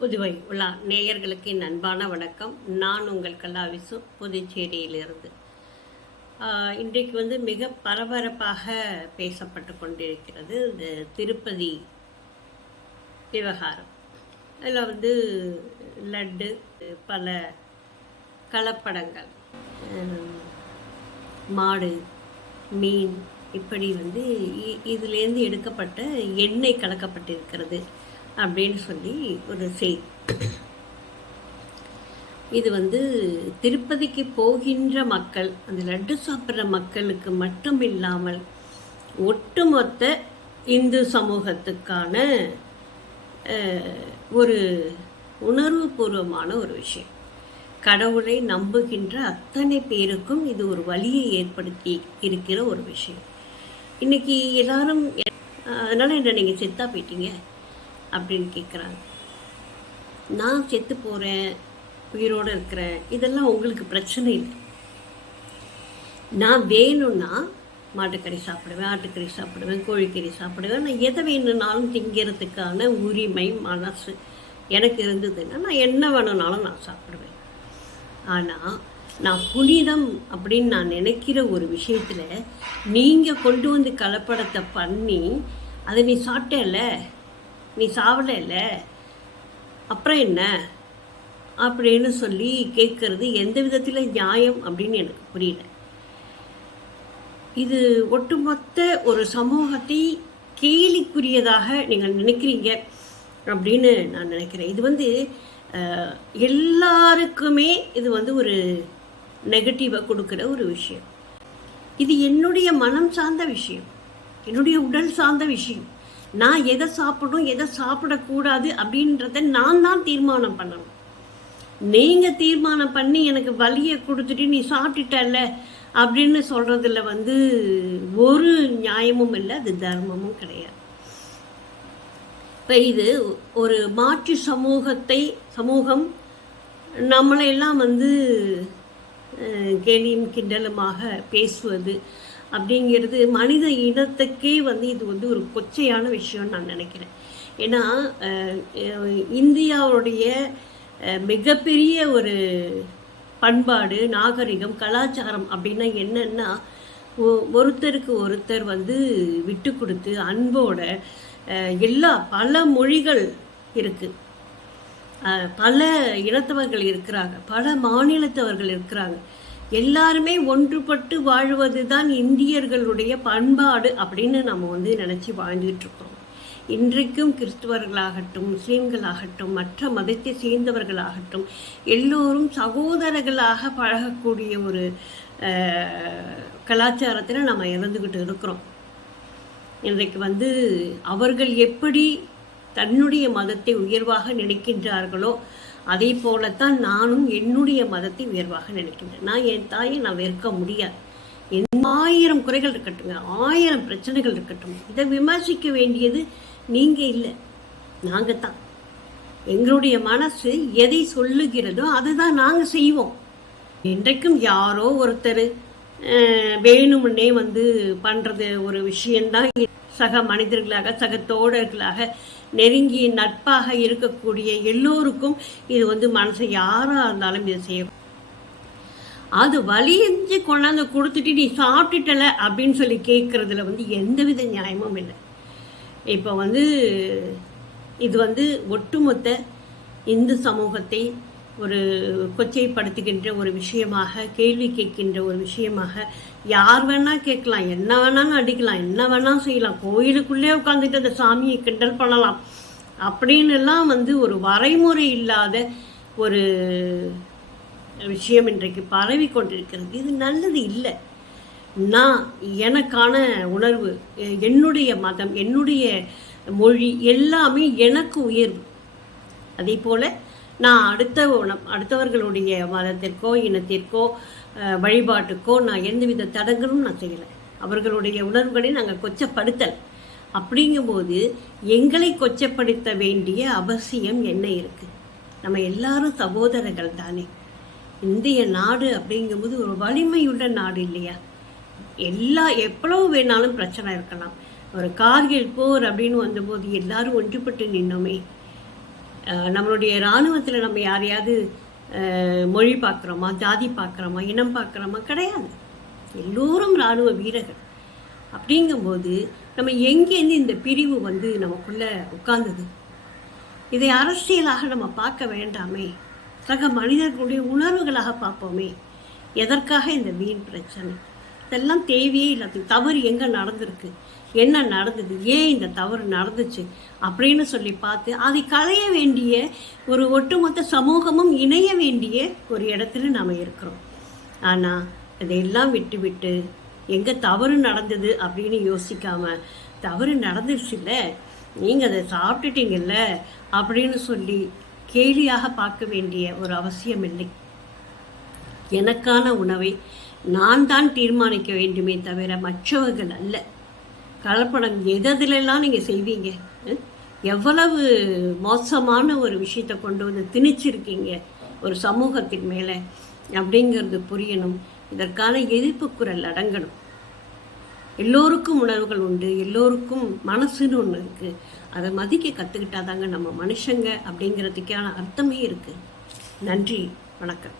புதுவை உலா நேயர்களுக்கு என் அன்பான வணக்கம். நான் உங்கள் கலாவிசு, புதுச்சேரியிலிருந்து. இன்றைக்கு மிக பரபரப்பாக பேசப்பட்டு கொண்டிருக்கிறது இந்த திருப்பதி விவகாரம். அதில் லட்டு, பல கலப்படங்கள், மாடு, மீன், இப்படி இதுலேருந்து எடுக்கப்பட்ட எண்ணெய் கலக்கப்பட்டிருக்கிறது அப்படின்னு சொல்லி ஒரு செய்தி. இது திருப்பதிக்கு போகின்ற மக்கள், அந்த லட்டு சாப்பிட்ற மக்களுக்கு மட்டும் இல்லாமல் ஒட்டுமொத்த இந்து சமூகத்துக்கான ஒரு உணர்வுபூர்வமான ஒரு விஷயம். கடவுளை நம்புகின்ற அத்தனை பேருக்கும் இது ஒரு வலியை ஏற்படுத்தி இருக்கிற ஒரு விஷயம். இன்னைக்கு எல்லாரும் அதனால் என்ன நீங்கள் செத்தா போயிட்டீங்க அப்படின்னு கேட்குறாங்க. நான் செத்து போகிறேன், உயிரோடு இருக்கிறேன், இதெல்லாம் உங்களுக்கு பிரச்சனை இல்லை. நான் வேணும்னா மாட்டுக்கறி சாப்பிடுவேன், ஆட்டுக்கறி சாப்பிடுவேன், கோழிக்கறி சாப்பிடுவேன். நான் எதை வேணும்னாலும் திங்கிறதுக்கான உரிமை, மனசு எனக்கு இருந்ததுன்னா நான் என்ன வேணும்னாலும் நான் சாப்பிடுவேன். ஆனால் நான் புனிதம் அப்படின்னு நான் நினைக்கிற ஒரு விஷயத்தில் நீங்கள் கொண்டு கலப்படத்தை பண்ணி அதை நீ சாப்பிட்டேல்ல, நீ சாப்பிடல, அப்புறம் என்ன அப்படின்னு சொல்லி கேட்கறது எந்த விதத்தில் நியாயம் அப்படின்னு எனக்கு புரியல. இது ஒட்டுமொத்த ஒரு சமூகத்தை கேலிக்குரியதாக நீங்கள் நினைக்கிறீங்க அப்படின்னு நான் நினைக்கிறேன். இது எல்லாருக்குமே இது ஒரு நெகட்டிவாக கொடுக்குற ஒரு விஷயம். இது என்னுடைய மனம் சார்ந்த விஷயம், என்னுடைய உடல் சார்ந்த விஷயம். நான் எதை சாப்பிடணும், எதை சாப்பிடக்கூடாது அப்படின்றத நான் தான் தீர்மானம் பண்ணணும். நீங்கள் தீர்மானம் பண்ணி எனக்கு வலியை கொடுத்துட்டு நீ சாப்பிட்டுட்டல அப்படின்னு சொல்கிறதுல ஒரு நியாயமும் இல்லை, அது தர்மமும் கிடையாது. இப்போ இது ஒரு மாற்று சமூகம் நம்மளையெல்லாம் கேலியும் கிண்டலுமாக பேசுவது அப்படிங்கிறது மனித இனத்துக்கே இது ஒரு கொச்சையான விஷயம்னு நான் நினைக்கிறேன். ஏன்னா இந்தியாவுடைய மிகப்பெரிய ஒரு பண்பாடு, நாகரிகம், கலாச்சாரம் அப்படின்னா என்னன்னா, ஒருத்தருக்கு ஒருத்தர் விட்டு கொடுத்து அன்போட பல மொழிகள் இருக்குது, பல இனத்தவர்கள் இருக்கிறாங்க, பல மாநிலத்தவர்கள் இருக்கிறாங்க. எல்லாருமே ஒன்றுபட்டு வாழ்வது தான் இந்தியர்களுடைய பண்பாடு அப்படின்னு நம்ம நினச்சி வாழ்ந்துட்டு இருக்கோம். இன்றைக்கும் கிறிஸ்துவர்களாகட்டும், முஸ்லீம்களாகட்டும், மற்ற மதத்தை சேர்ந்தவர்களாகட்டும், எல்லோரும் சகோதரர்களாக பழகக்கூடிய ஒரு கலாச்சாரத்தில் நம்ம இறந்துக்கிட்டு இருக்கிறோம். இன்றைக்கு அவர்கள் எப்படி தன்னுடைய மதத்தை உயர்வாக நினைக்கின்றார்களோ அதே போலத்தான் நானும் என்னுடைய மதத்தை உயர்வாக நினைக்கின்றேன். நான் என் தாயை நான் வெறுக்க முடியாது. 1000 குறைகள் இருக்கட்டும், 1000 பிரச்சனைகள் இருக்கட்டும், இதை விமர்சிக்க வேண்டியது நீங்கள் இல்லை, நாங்கள் தான். எங்களுடைய மனசு எதை சொல்லுகிறதோ அதை தான் நாங்கள் செய்வோம். இன்றைக்கும் யாரோ ஒருத்தர் வேணுமுன்னே பண்ணுறது ஒரு விஷயந்தான். சக மனிதர்களாக, சக தோழர்களாக, நெருங்கிய நட்பாக இருக்கக்கூடிய எல்லோருக்கும் இது மனசை யாராக இருந்தாலும் இதை செய்யும். அது வலியஞ்சு கொண்டாந்து கொடுத்துட்டு நீ சாப்பிட்டுட்டல அப்படின்னு சொல்லி கேட்குறதுல எந்தவித நியாயமும் இல்லை. இப்போ இது ஒட்டுமொத்த இந்து சமூகத்தை ஒரு கொச்சைப்படுத்துகின்ற ஒரு விஷயமாக, கேள்வி கேட்கின்ற ஒரு விஷயமாக, யார் வேணால் கேட்கலாம், என்ன வேணாலும் அடிக்கலாம், என்ன வேணாலும் செய்யலாம், கோயிலுக்குள்ளே உட்காந்துட்டு அந்த சாமியை கிண்டல் பண்ணலாம் அப்படின்னுலாம் ஒரு வரைமுறை இல்லாத ஒரு விஷயம் இன்றைக்கு பரவி கொண்டிருக்கிறது. இது நல்லது இல்லை. நான் எனக்கான உணர்வு, என்னுடைய மதம், என்னுடைய மொழி எல்லாமே எனக்கு உயர்வு. அதே போல் நான் அடுத்தவர்களுடைய மதத்திற்கோ இனத்திற்கோ வழிபாட்டுக்கோ நான் எந்தவித தடங்களும் நான் செய்யலை. அவர்களுடைய உணர்வுகளை நாங்கள் கொச்சப்படுத்தலை. அப்படிங்கும்போது எங்களை கொச்சப்படுத்த வேண்டிய அவசியம் என்ன இருக்குது? நம்ம எல்லாரும் சகோதரர்கள் தானே. இந்திய நாடு அப்படிங்கும்போது ஒரு வலிமையுள்ள நாடு இல்லையா? எவ்வளவு வேணாலும் பிரச்சனை இருக்கலாம். ஒரு கார்கில் போர் அப்படின்னு வந்தபோது எல்லாரும் ஒன்றுபட்டு நின்னோமே. நம்மளுடைய இராணுவத்தில் நம்ம யாரையாவது மொழி பார்க்குறோமா, ஜாதி பார்க்குறோமா, இனம் பார்க்குறோமா? கிடையாது. எல்லோரும் இராணுவ வீரர்கள். அப்படிங்கும்போது நம்ம எங்கேருந்து இந்த பிரிவு வந்து நமக்குள்ளே உட்கார்ந்தது? இதை அரசியலாக நம்ம பார்க்க வேண்டாமே, சக மனிதர்களுடைய உணர்வுகளாக பார்ப்போமே. எதற்காக இந்த வீண் பிரச்சனை? இதெல்லாம் தேவையே இல்லாத. தவறு எங்கே நடந்திருக்கு, என்ன நடந்தது, ஏன் இந்த தவறு நடந்துச்சு அப்படின்னு சொல்லி பார்த்து அதை களைய வேண்டிய ஒரு ஒட்டுமொத்த சமூகமும் இணைய வேண்டிய ஒரு இடத்துல நாம் இருக்கிறோம். ஆனால் இதையெல்லாம் விட்டு எங்கே தவறு நடந்தது அப்படின்னு யோசிக்காமல், தவறு நடந்துருச்சுல்ல, நீங்கள் அதை சாப்பிட்டுட்டீங்கல்ல அப்படின்னு சொல்லி கேலியாக பார்க்க வேண்டிய ஒரு அவசியம் இல்லை. எனக்கான உணவை நான் தான் தீர்மானிக்க வேண்டுமே தவிர மற்றவர்கள் அல்ல. கலப்படம் எதிலெல்லாம் நீங்கள் செய்வீங்க? எவ்வளவு மோசமான ஒரு விஷயத்தை கொண்டு வந்து திணிச்சிருக்கீங்க ஒரு சமூகத்தின் மேலே அப்படிங்கிறது புரியணும். இதற்கான எதிர்ப்பு குரல் அடங்கணும். எல்லோருக்கும் உணர்வுகள் உண்டு, எல்லோருக்கும் மனசுன்னு ஒன்று இருக்குது. அதை மதிக்க கற்றுக்கிட்டாதாங்க நம்ம மனுஷங்க அப்படிங்கிறதுக்கான அர்த்தமே இருக்குது. நன்றி, வணக்கம்.